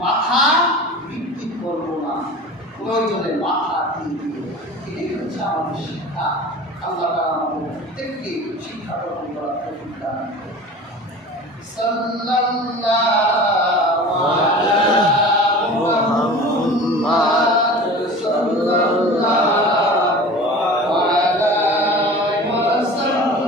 মাথা বিক্রি করবো না, প্রয়োজনে মাথা দিয়ে। এটাই হচ্ছে আমাদের শিক্ষা। আল্লাহ তাআলা আমাদের প্রত্যেককে শিক্ষা গ্রহণ করার তৌফিক দান করুন। সাল্লাল্লাহু আলা মুহাম্মাদ সাল্লাল্লাহু আলাইহি ওয়াসাল্লাম।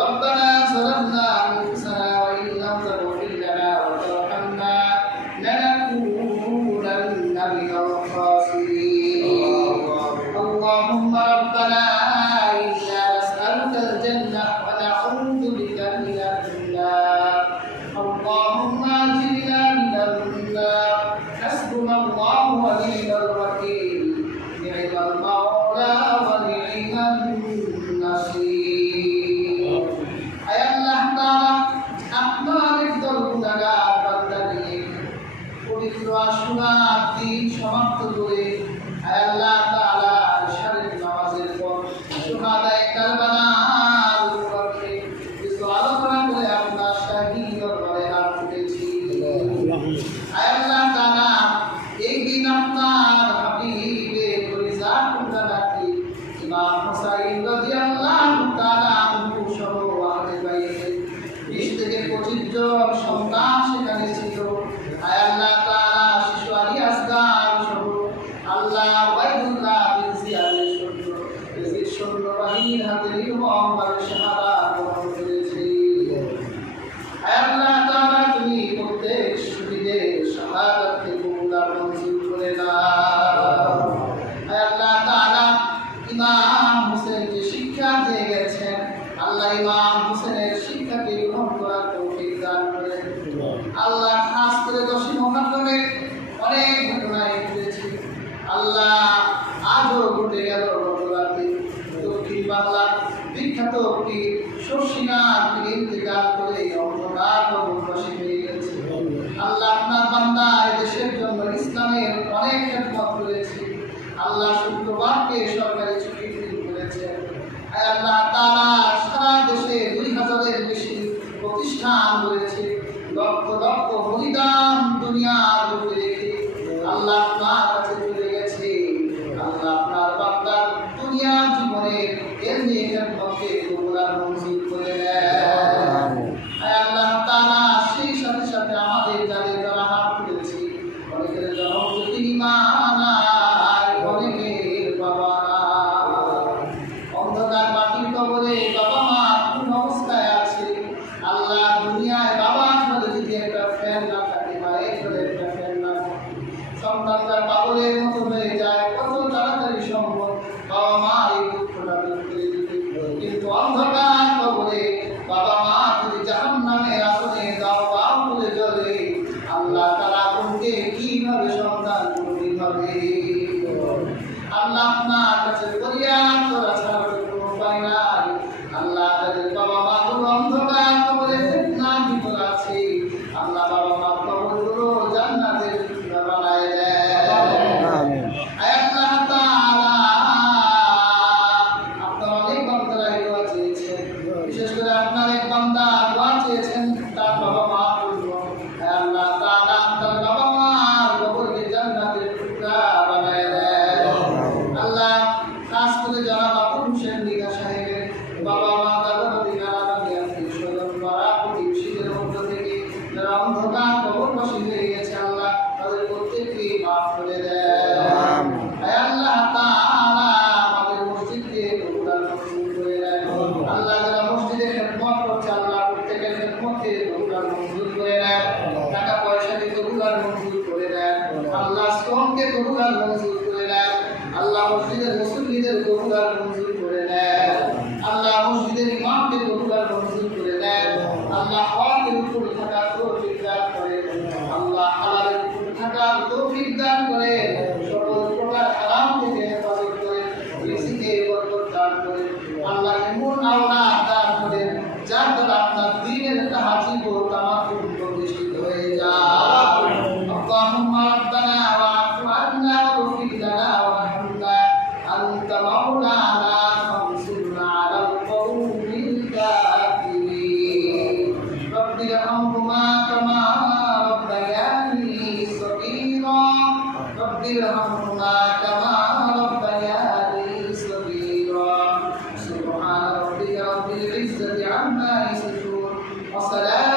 ربنا ظلمنا أنفسنا وإن لم تغفر لنا وترحمنا لنكونن من الخاسرين. اللهم ربنا إنا نسألك الجنة ونعوذ بك من النار. اللهم أجرنا من النار. حسبنا الله ونعم الوكيل. نعم المولى ونعم النصير. সমাপ্ত করে আল্লাহ তাআলা ইশারের নামাজের পর সুহাদায়ে কারবালার উপরে কিছু আলোচনা করে আমরা শাহী দরবারে হাত তুলেছি। আল্লাহ তাআলা এই দিন আপনার হাবিবের পরিজাত কুরবানি ইমাম হুসাইন রাদিয়াল্লাহু তাআলা আনহু সহ আহলে বাইতের 20 থেকে 25 জন সন্তান সেখানে ছিল। আল্লাহ তাআলা শিশু আলী আসগার সহ আল্লাহ ওয়াইদুল্লাহ বিন জিয়াদের সৈন্যবাহিনী স্বাধীন হাতে নির্মমভাবে শাহাদাত বরণ করেছে। আল্লাহ তাআলা তুমি প্রত্যেক শহীদের শাহাদাতকে কবুল আর মঞ্জুর করে নাও। আল্লাহ তাআলা ইমাম হোসেন যে শিক্ষা দিয়ে গেছেন, আল্লাহ ইমাম হোসেনের শিক্ষাকে গ্রহণ করার তৌফিক দান করেন। আল্লাহ খাস করে 10 মুহররমে অনেক ঘটনায় ঘটেছে। আল্লাহ আজও ঘটে গেল গতরাতে দক্ষিণ বাংলার বিখ্যাত পীর শর্ষিনাথ পীর ইন্তেকাল করে অন্ধকার কবরবাসী হয়ে গেছে। আল্লাহ আপনার বান্দা দেশের জন্য ইসলামের অনেক খেদমত করেছে। আল্লাহ শুক্রবারকে সরকারি ছুটি করেছে। আল্লাহ তাআলা সারা দেশে 2000-এর বেশি প্রতিষ্ঠান রয়েছে। লক্ষ লক্ষ বলিদান দুনিয়ার বুকে রেখে আল্লাহ আপনার কাছে চলে গেছে। আল্লাহ আপনার বান্দার দুনিয়ার জীবনের এমনি খেদমতকে কবুল আর মঞ্জুর করে নেন। আল্লাহ তাআলা সেই সাথে সাথে আমাদের যাদের যারা হাত তুলেছে, অনেকের জন্ম যদি মা নাই, অনেকের বাবা নাই, অন্ধকার মাটির কবরে বাবা মা কোন অবস্থায় আছে। আল্লাহ দুনিয়ায় বাবা বলে যদি একটা ফ্যান না থাকে, মায়ের বলে একটা ফ্যান না থাকে, সন্তানরা পাগলের মতো হয়ে যায়, কত তাড়াতাড়ি সম্ভব বাবা মা এই দুঃখটা দূর করে দিতে। কিন্তু অন্ধকার কবরে বাবা মা যদি জাহান্নামের আসনে দাও দাও করে জ্বলে, আল্লাহ তারা কোনকে কিভাবে সন্তান কোনদিন হবে। আল্লাহ আপনার কাছে ফরিয়াদ করা ছাড়া কোনো উপায় নাই। আল্লাহ তাদের বাবা মা গুলো অন্ধকার কবরে ফিতনার ভিতর আছে। আল্লাহ বাবা মা কবরগুলো জান্নাতের টুকরা বানায় দেন। আমিন। আল্লাহ তাআলা আপনার অনেক বান্দারা দোয়া চেয়েছেন, বিশেষ করে আপনার এক বান্দা দোয়া চেয়েছেন তার বাবা মা বলল, আল্লাহ তাআলা আপনার বাবা মার কবরকে জান্নাতের টুকরা বানায় দেন। আল্লাহ খাস করে জনাব আবুল হোসেন মৃধা সাহেবের বাবা মা দাদা দাদি নানা নানি আত্মীয় স্বজন পাড়া প্রতিবেশীদের মধ্য থেকে যারা অন্ধকার কবরবাসী হয়ে গেছে, আল্লাহ তাদের প্রত্যেককে মাফ করে দেন। আল্লাহ তাআলা আমাদের মসজিদকে কবুল আর মঞ্জুর করে দেন। আল্লাহ যারা মসজিদে খেদমত করছে, আল্লাহ প্রত্যেকের খেদমতকে কবুল আর মঞ্জুর করে দেন। টাকা পয়সাকে কবুল আর মঞ্জুর করে দেন। আল্লাহ শ্রমকে কবুল আর মঞ্জুর করে দেন। আল্লাহ মসজিদের মুসল্লিদের কবুল আর মঞ্জুর করে দেন। আল্লাহ মসজিদের ইমামকে কবুল আর মঞ্জুর করে দেন। আল্লাহ হকের উপর থাকার তৌফিক দান করে। আল্লাহ হালালের উপর থাকার তৌফিক দান করে। সকল প্রকার হারাম থেকে হেফাজত করে। রিজিকে বরকত দান করে। আল্লাহ এমন আওলাদ দান করে যার দ্বারা আপনার দ্বীনের তাহাজ্জুদ ও তামাকুল প্রতিষ্ঠিত হয়ে যায়। আল্লাহুম্মা রাব্বানা ওয়া'ফু আন্না ওয়াগফির লানা ওয়ারহামনা আনতা মাওলানা ফানসুরনা আলাল কওমিল কাফিরিন। রব্বিরহামহুমা কামা রাব্বায়ানি সগীরা। রব্বিরহামহুমা কামা রাব্বায়ানি সগীরা। সুবহানা রাব্বিকা রাব্বিল ইজ্জাতি আম্মা ইয়াসিফুন ওয়া সালাmun